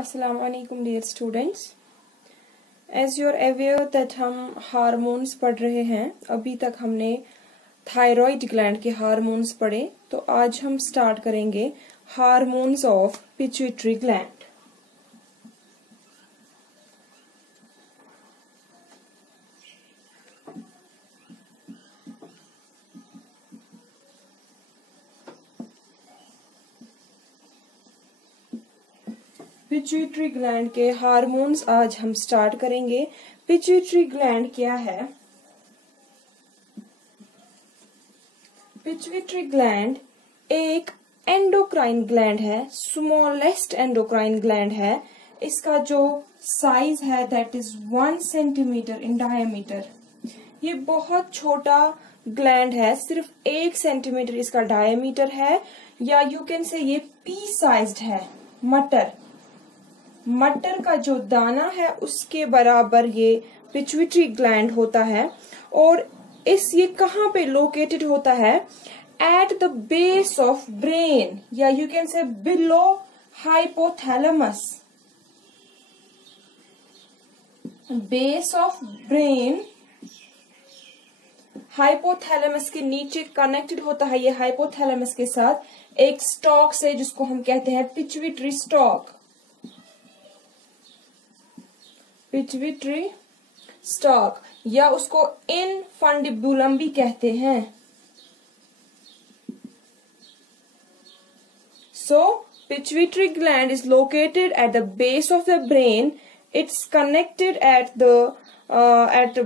Assalamualaikum dear students. As you are aware that हम hormones पढ़ रहे हैं. अभी तक हमने थायराइड ग्लैंड के हार्मोन्स पढ़े, तो आज हम स्टार्ट करेंगे hormones of pituitary gland. Pituitary gland के हार्मोन्स आज हम स्टार्ट करेंगे. पिट्यूटरी ग्लैंड क्या है? पिट्यूटरी ग्लैंड एक एंडोक्राइन ग्लैंड है, स्मॉलेस्ट एंडोक्राइन ग्लैंड है. इसका जो साइज है that is 1 centimetre in diameter. ये बहुत छोटा ग्लैंड है, सिर्फ 1 सेंटीमीटर इसका डायमीटर है, या यू कैन से ये पी साइज्ड है. मटर का जो दाना है उसके बराबर ये पिट्यूटरी ग्लैंड होता है. और ये कहाँ पे लोकेटेड होता है? At the base of brain, या you can say below hypothalamus. Base of brain hypothalamus के नीचे कनेक्टेड होता है ये हाइपोथैलेमस के साथ एक स्टॉक से, जिसको हम कहते हैं पिट्यूटरी स्टॉक. पिट्यूटरी स्टॉक, या उसको इनफंडिबुलम भी कहते हैं. So pituitary gland is located at the base of the brain. It's connected at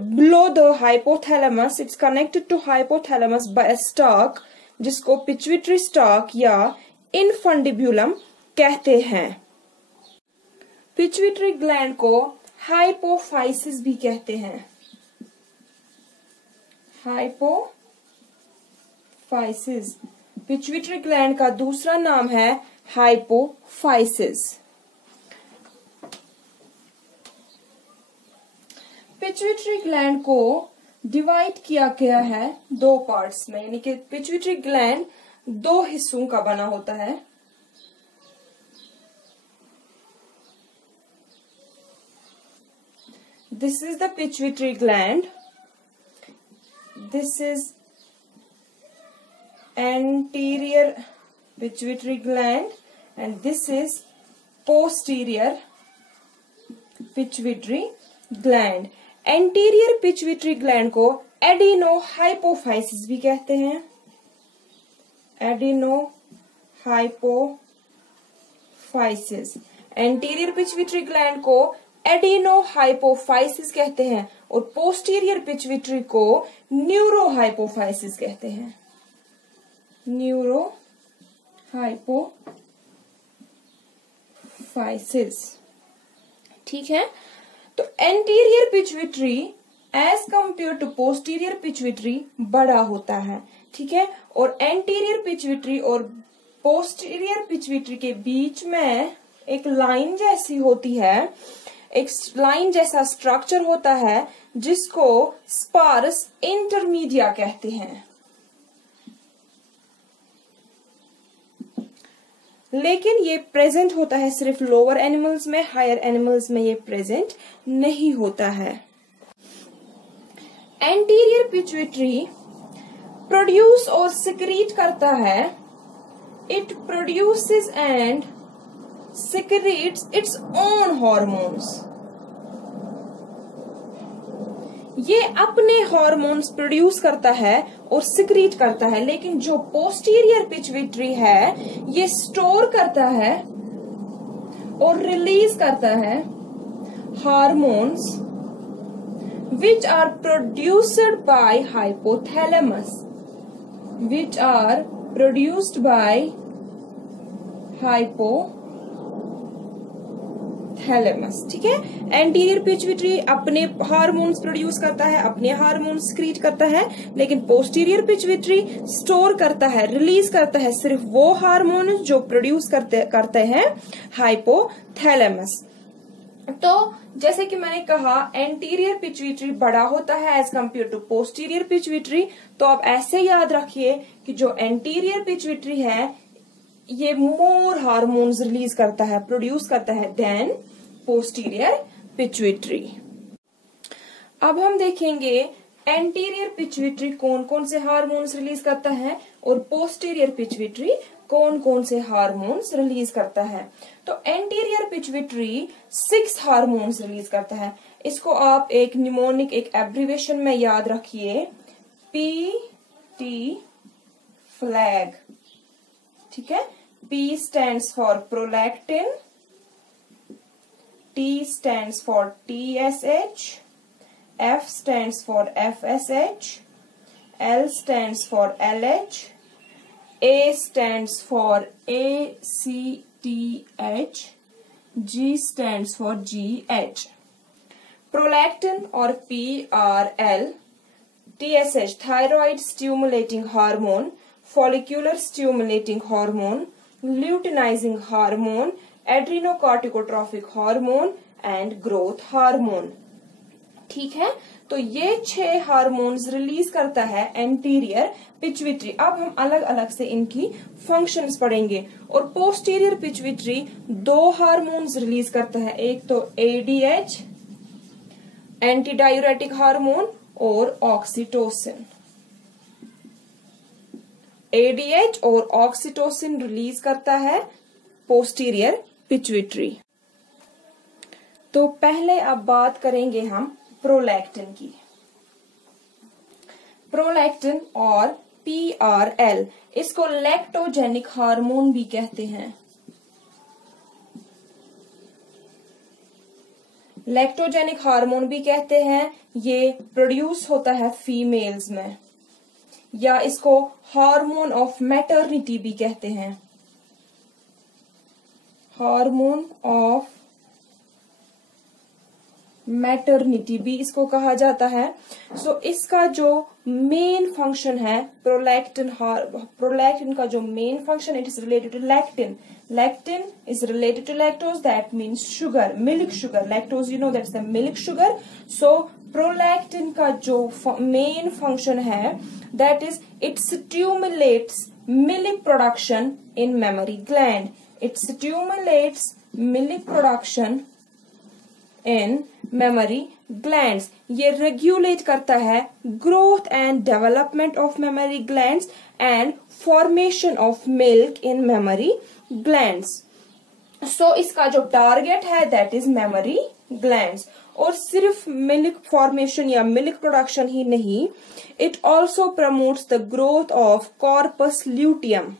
below the hypothalamus. It's connected to hypothalamus by a stalk, जिसको पिट्यूटरी स्टॉक या infundibulum कहते हैं. Pituitary gland को हाइपोफाइसिस भी कहते हैं. हाइपोफाइसिस पिट्यूटरी ग्लैंड का दूसरा नाम है हाइपोफाइसिस. पिट्यूटरी ग्लैंड को डिवाइड किया गया है 2 पार्ट्स में, यानी कि पिट्यूटरी ग्लैंड 2 हिस्सों का बना होता है. This is the pituitary gland. This is anterior pituitary gland and this is posterior pituitary gland. Anterior pituitary gland को adenohypophysis भी कहते हैं. Adenohypophysis. Anterior pituitary gland को एडिनोहाइपोफाइसिस कहते हैं और पोस्टीरियर पिट्यूटरी को न्यूरोहाइपोफाइसिस कहते हैं. न्यूरोहाइपोफाइसिस, ठीक है. तो anterior pituitary as compare to posterior pituitary बड़ा होता है, ठीक है. और एंटीरियर पिट्यूटरी और पोस्टीरियर पिट्यूटरी के बीच में एक लाइन जैसी होती है, एक लाइन जैसा स्ट्रक्चर होता है जिसको स्पार्स इंटरमीडिया कहते हैं. लेकिन ये प्रेजेंट होता है सिर्फ लोअर एनिमल्स में, हायर एनिमल्स में ये प्रेजेंट नहीं होता है. एंटीरियर पिट्यूटरी प्रोड्यूस और सिक्रीट करता है. It produces and secretes its own hormones. ये अपने हार्मोन्स प्रोड्यूस करता है और सिक्रीट करता है, लेकिन जो पोस्टीरियर पिट्यूटरी है ये स्टोर करता है और रिलीज करता है hormones which are produced by hypothalamus. which are produced by hypothalamus, ठीक है. एंटीरियर पिट्यूटरी अपने हार्मोन्स प्रोड्यूस करता है, अपने हार्मोन्स क्रिएट करता है, लेकिन पोस्टीरियर पिट्यूटरी स्टोर करता है, रिलीज करता है सिर्फ वो हार्मोन जो प्रोड्यूस करते हैं हाइपोथैलेमस. तो जैसे कि मैंने कहा एंटीरियर पिट्यूटरी बड़ा होता है as compare to posterior pituitary. तो आप ऐसे याद रखिए कि जो एंटीरियर पिट्यूटरी है ये मोर हार्मोन्स रिलीज करता है, प्रोड्यूस करता है देन पोस्टीरियर पिट्यूटरी। अब हम देखेंगे एंटीरियर पिट्यूटरी कौन कौन से हार्मोन्स रिलीज करता है और पोस्टीरियर पिट्यूटरी कौन कौन से हार्मोन्स रिलीज करता है। तो एंटीरियर पिट्यूटरी 6 हार्मोन्स रिलीज करता है। इसको आप एक निमोनिक एक एब्रीवेशन में याद रखिए, PT फ्लैग, ठीक है। P stands for prolactin, T stands for TSH, F stands for FSH, L stands for LH, A stands for ACTH, G stands for GH. Prolactin or PRL, TSH thyroid stimulating hormone, follicular stimulating hormone, luteinizing hormone, adrenocorticotropic hormone and growth hormone, ठीक है। तो ये 6 hormones release करता है anterior pituitary. अब हम अलग अलग से इनकी फंक्शंस पढ़ेंगे। और पोस्टीरियर पिट्यूटरी 2 हार्मोन्स रिलीज करता है, एक तो ADH एंटी डायूरेटिक हार्मोन और ऑक्सीटोसिन। ADH और ऑक्सीटोसिन रिलीज करता है पोस्टीरियर पिट्यूटरी। तो पहले अब बात करेंगे हम प्रोलैक्टिन की। प्रोलैक्टिन और PRL, इसको लैक्टोजेनिक हार्मोन भी कहते हैं। लैक्टोजेनिक हार्मोन भी कहते हैं। ये प्रोड्यूस होता है फीमेल्स में, या इसको हार्मोन ऑफ मैटरनिटी भी कहते हैं। हार्मोन ऑफ मैटरनिटी भी इसको कहा जाता है। सो इसका जो मेन फंक्शन है प्रोलैक्टिन का जो main function, it is related to lactin. Lactin is related to lactose, that means sugar, milk sugar. Lactose you know that's the milk sugar. So prolactin का जो मेन फंक्शन है, that is it stimulates milk production in mammary gland. It stimulates milk production in mammary glands. ये regulate करता है growth and development of mammary glands and formation of milk in mammary glands. So इसका जो target है that is mammary glands. और सिर्फ milk formation या milk production ही नहीं, it also promotes the growth of corpus luteum.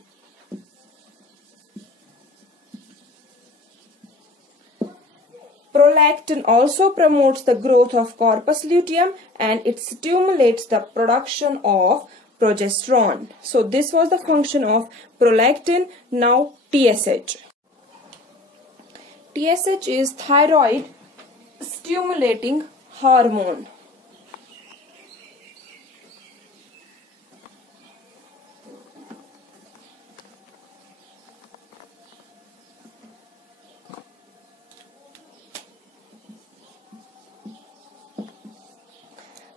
Prolactin also promotes the growth of corpus luteum and it stimulates the production of progesterone. So this was the function of prolactin. Now TSH. TSH is thyroid stimulating hormone.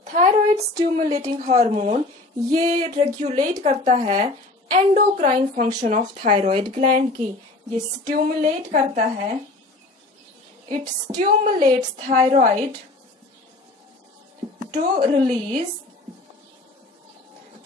Thyroid stimulating hormone ये regulate करता है endocrine function of thyroid gland की। ये stimulate करता है, it stimulates thyroid to release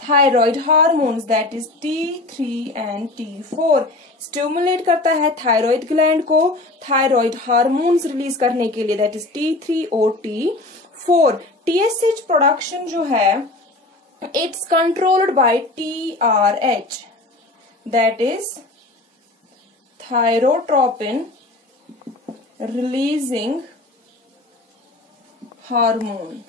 thyroid hormones that is T3 and T4। Stimulate करता है thyroid gland को थायराइड हार्मोन्स रिलीज करने के लिए, दैट इज T3 और T4। TSH प्रोडक्शन जो है it's controlled by TRH, that is thyrotropin releasing hormone.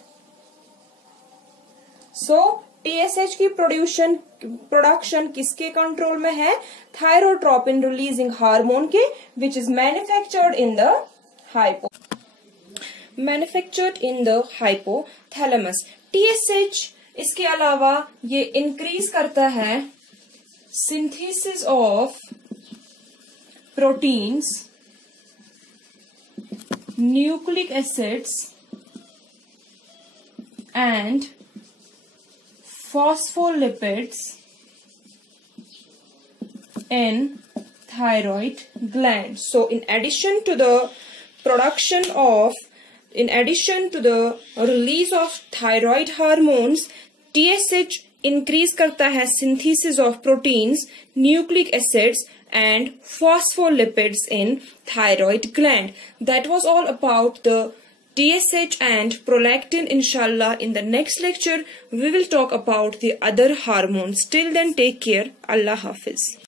So TSH की प्रोडक्शन किसके कंट्रोल में है? थायरोट्रोपिन रिलीजिंग हार्मोन के, which is manufactured in the hypothalamus. TSH इसके अलावा ये इंक्रीज करता है synthesis of proteins, nucleic acids and phospholipids in thyroid gland. So in addition to the release of thyroid hormones, TSH increase करता है synthesis of proteins, nucleic acids and phospholipids in thyroid gland. That was all about the TSH and prolactin. Inshallah, in the next lecture we will talk about the other hormones. Till then, take care. Allah Hafiz.